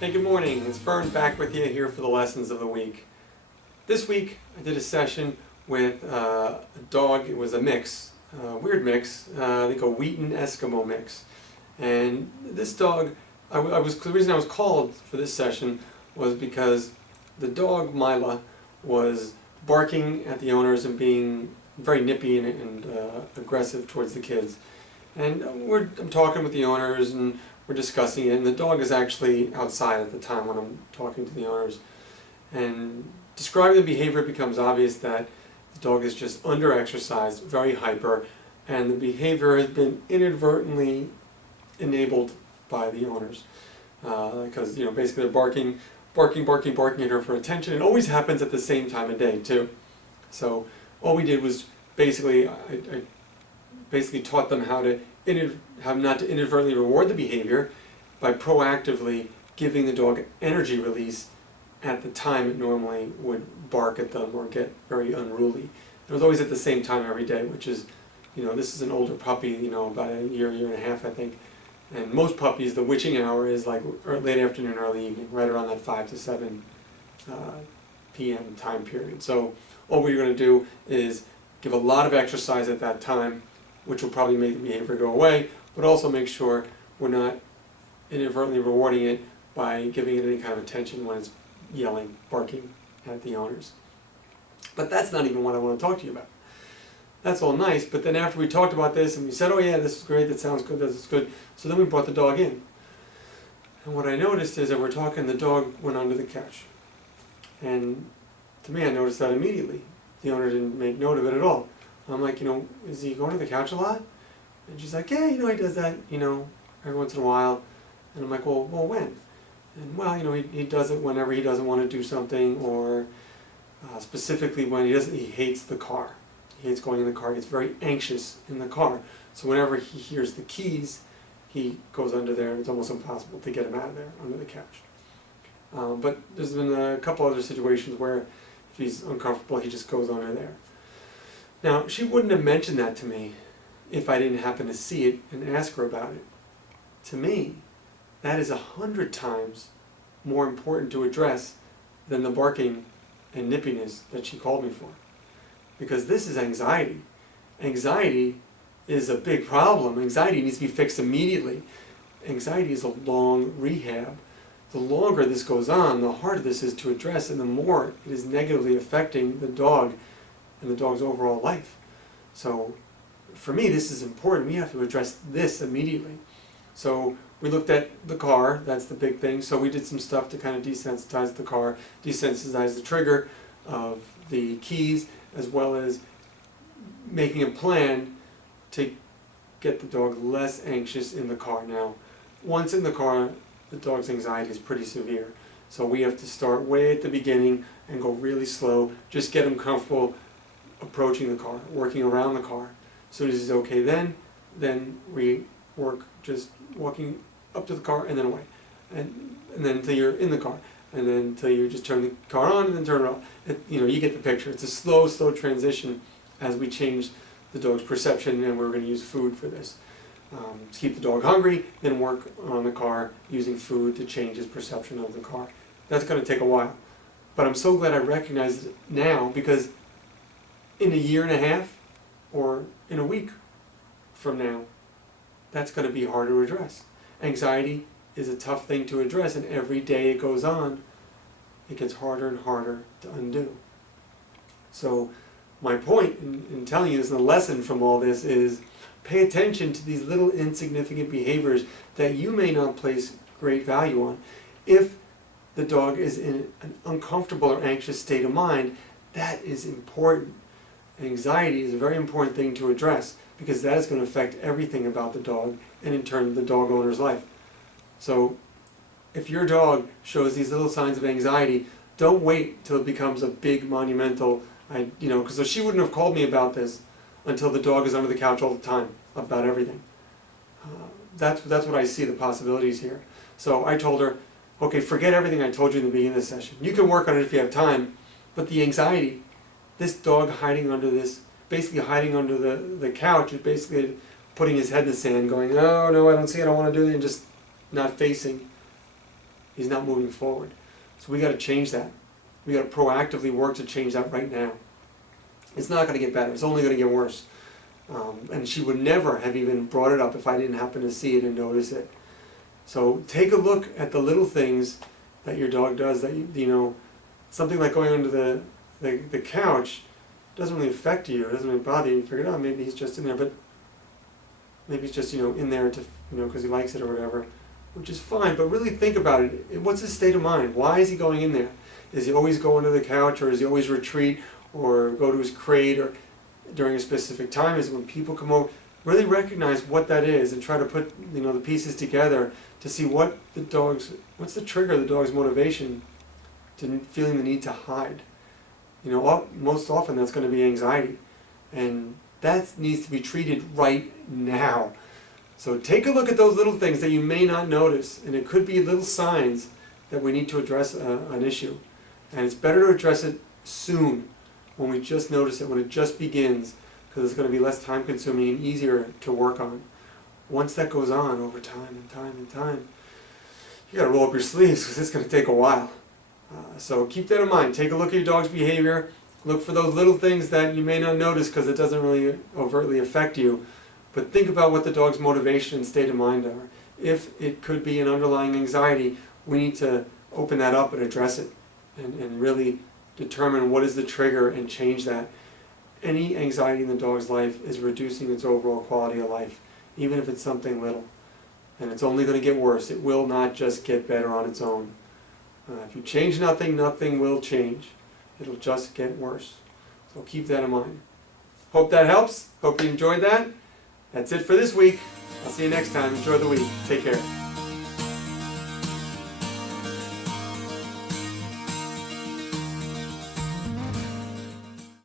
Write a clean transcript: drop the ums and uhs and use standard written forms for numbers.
Hey, good morning. It's Fern back with you here for the lessons of the week. This week I did a session with a dog. It was a mix, a weird mix, I think a Wheaton Eskimo mix. And this dog, the reason I was called for this session was because the dog, Mila, was barking at the owners and being very nippy and aggressive towards the kids. And I'm talking with the owners and we're discussing it, and the dog is actually outside at the time when I'm talking to the owners. And describing the behavior, it becomes obvious that the dog is just under-exercised, very hyper, and the behavior has been inadvertently enabled by the owners. Because basically they're barking at her for attention. It always happens at the same time of day too. So all we did was basically, I basically taught them how not to inadvertently reward the behavior by proactively giving the dog energy release at the time it normally would bark at them or get very unruly. It was always at the same time every day, which is, this is an older puppy, about a year and a half, I think. And most puppies, the witching hour is like late afternoon, early evening, right around that 5 to 7 p.m. time period. So all we're going to do is give a lot of exercise at that time, which will probably make the behavior go away, but also make sure we're not inadvertently rewarding it by giving it any kind of attention when it's yelling, barking at the owners. But that's not even what I want to talk to you about. That's all nice, but then after we talked about this and we said, oh yeah, this is great, that sounds good, this is good, so then we brought the dog in. And what I noticed is that we're talking, the dog went under the couch. And to me, I noticed that immediately. The owner didn't make note of it at all. I'm like, is he going to the couch a lot? And she's like, yeah, he does that, every once in a while. And I'm like, well, when? And well, he does it whenever he doesn't want to do something, or specifically when he hates the car. He hates going in the car, he gets very anxious in the car. So whenever he hears the keys, he goes under there, and it's almost impossible to get him out of there, under the couch. But there's been a couple other situations where if he's uncomfortable, he just goes under there. Now, she wouldn't have mentioned that to me if I didn't happen to see it and ask her about it. To me, that is 100 times more important to address than the barking and nippiness that she called me for. Because this is anxiety. Anxiety is a big problem. Anxiety needs to be fixed immediately. Anxiety is a long rehab. The longer this goes on, the harder this is to address, and the more it is negatively affecting the dog and the dog's overall life. So for me, this is important. We have to address this immediately. So we looked at the car, that's the big thing. So we did some stuff to kind of desensitize the car, desensitize the trigger of the keys, as well as making a plan to get the dog less anxious in the car. Now, once in the car, the dog's anxiety is pretty severe. So we have to start way at the beginning and go really slow, just get him comfortable approaching the car, working around the car. As soon as he's okay then we work just walking up to the car and then away. And then until you're in the car. And then until you just turn the car on and then turn it off. You get the picture. It's a slow transition as we change the dog's perception, and we're going to use food for this. To keep the dog hungry, then work on the car using food to change his perception of the car. That's going to take a while. But I'm so glad I recognized it now, because in a year and a half or in a week from now, that's going to be hard to address. Anxiety is a tough thing to address, and every day it goes on, it gets harder and harder to undo. So my point in telling you this, and the lesson from all this is, pay attention to these little insignificant behaviors that you may not place great value on. If the dog is in an uncomfortable or anxious state of mind, that is important. Anxiety is a very important thing to address, because that is going to affect everything about the dog, and in turn the dog owner's life. So if your dog shows these little signs of anxiety, don't wait till it becomes a big monumental, because she wouldn't have called me about this until the dog is under the couch all the time about everything. That's what I see the possibilities here. So I told her, okay, forget everything I told you in the beginning of the session. You can work on it if you have time, but the anxiety, this dog hiding under this, basically hiding under the couch, is basically putting his head in the sand going, oh no, I don't see it, I don't want to do it, and just not facing He's not moving forward. So we got to change that. We got to proactively work to change that right now. It's not going to get better. It's only going to get worse. And she would never have even brought it up if I didn't happen to see it and notice it. So take a look at the little things that your dog does that, you know, something like going under the couch doesn't really affect you, it doesn't really bother you. You figure, oh, maybe he's just in there, but maybe he's just, you know, in there to, you know, because he likes it or whatever, which is fine. But really think about it. What's his state of mind? Why is he going in there? Does he always go under the couch, or does he always retreat, or go to his crate, or during a specific time? Is it when people come over? Really recognize what that is and try to put, you know, the pieces together to see what's the trigger of the dog's motivation to feeling the need to hide. You know, most often that's going to be anxiety, and that needs to be treated right now. So take a look at those little things that you may not notice, and it could be little signs that we need to address an issue. And it's better to address it soon, when we just notice it, when it just begins, because it's going to be less time consuming and easier to work on. Once that goes on over time and time and time, you got to roll up your sleeves, because it's going to take a while. So keep that in mind. Take a look at your dog's behavior. Look for those little things that you may not notice because it doesn't really overtly affect you. But think about what the dog's motivation and state of mind are. If it could be an underlying anxiety, we need to open that up and address it and really determine what is the trigger and change that. Any anxiety in the dog's life is reducing its overall quality of life, even if it's something little. And it's only going to get worse. It will not just get better on its own. If you change nothing, nothing will change. It'll just get worse. So keep that in mind. Hope that helps. Hope you enjoyed that. That's it for this week. I'll see you next time. Enjoy the week. Take care.